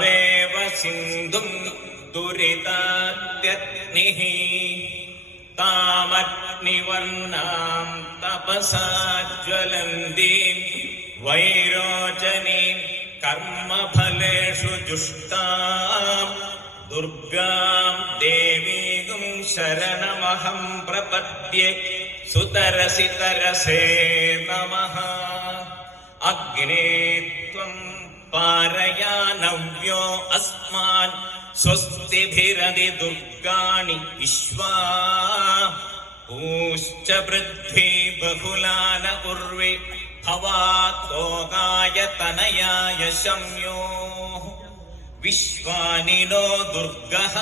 वेव सिन्धुं दुरिताद्यग्निः तामग्निवर्णां तपसा ज्वलन्तीं वैरोचनीं कर्मफलेषु जुष्टां दुर्गां देवीं शरणमहं प्रपद्ये सुतरसि तरसे नमः। अग्ने त्वं पारयानव्यो अस्मान् स्वस्तिभिरदि दुर्गाणि विश्वा पूश्च पृथ्वी बहुलान उर्वे भवातोगाय तनयाय शम्योः विश्वानि नो दुर्गः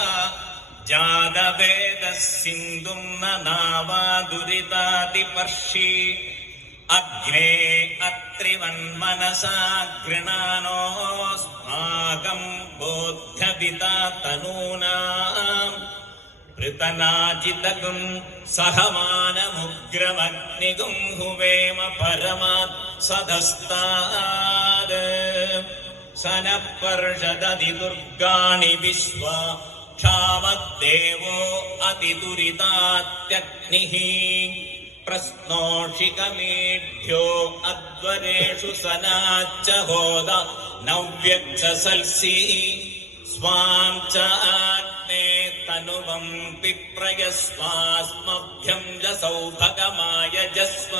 जातवेदः सिन्धुं न नावा दुरितादिपर्षि अग्ने अत्रिवन्मनसा गृणानोऽस्माकं बोध्यपिता तनूनाम् पृतनाजितगुं सहमानमुग्रमग्निगुं हुवेम परमात् सदस्ताद् स नः पर्षदधि दुर्गाणि विश्वा क्षामद्देवो अतिदुरितात्यग्निः प्रश्नोषिकमेढ्यो अध्वरेषु सनाच्च होद नव्यक्षसल्सि स्वां च आग्ने तनुवं पिप्रयस्वास्मभ्यं जसौभगमायजस्व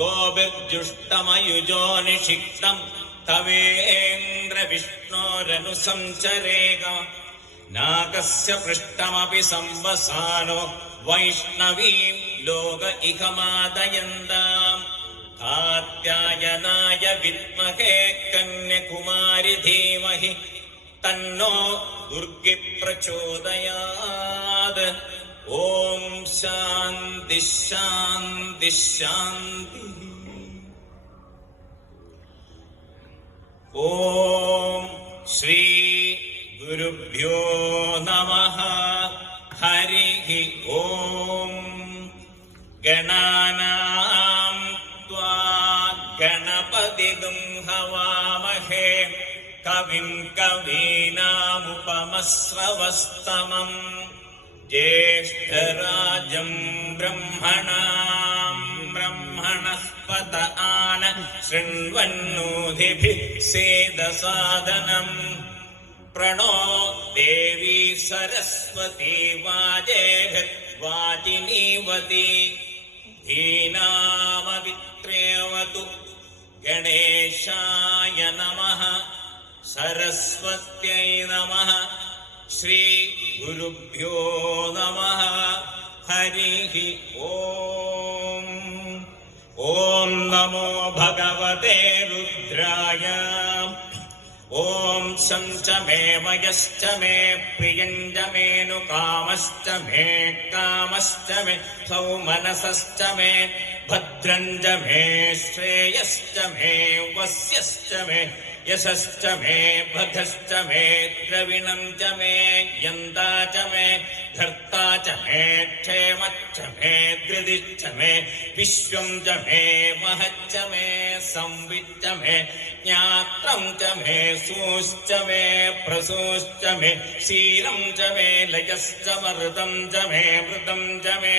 गोभिर्जुष्टमयुजो निषिक्तं तवेन्द्र विष्णोरनुसंचरेग नाकस्य पृष्ठमपि संवसानो वैष्णवीं लोक इकमादयन्ताम् कात्यायनाय विद्महे कन्याकुमारि धीमहि तन्नो दुर्गे प्रचोदयात्। ॐ शान्ति शान्ति शान्तिः। ॐ श्री गुरुभ्यो नमः। हरिः ॐ। गणानां त्वा गणपतिं हवामहे कविं कवीनामुपमश्रवस्तमम् ज्येष्ठराजं ब्रह्मणां ब्रह्मणस्पत आन शृण्वन्नोतिभिः सेदसादनम् प्रणो देवी सरस्वती वाजेर्वाचिनीवती धीनामवित्रेवतु। गणेशाय नमः। सरस्वत्यै नमः। श्री गुरुभ्यो नमः। हरिः ॐ। ॐ नमो भगवते रुद्राय। ॐ शं च मे वयश्च मे प्रियं च मेऽनुकामश्च मे कामश्च मे सौमनसश्च मे भद्रं च मे श्रेयश्च मे वस्यश्च मे यशश्च मे भगश्च मे द्रविणं च मे यन्ता च मे धर्ता च मे क्षेमच्च मे धृतिश्च मे विश्वं च मे महच्च मे संविच्च मे ज्ञात्रं च मे सूश्च मे प्रसूश्च मे शीलं च मे लयश्च मर्दं च मे मृतं च मे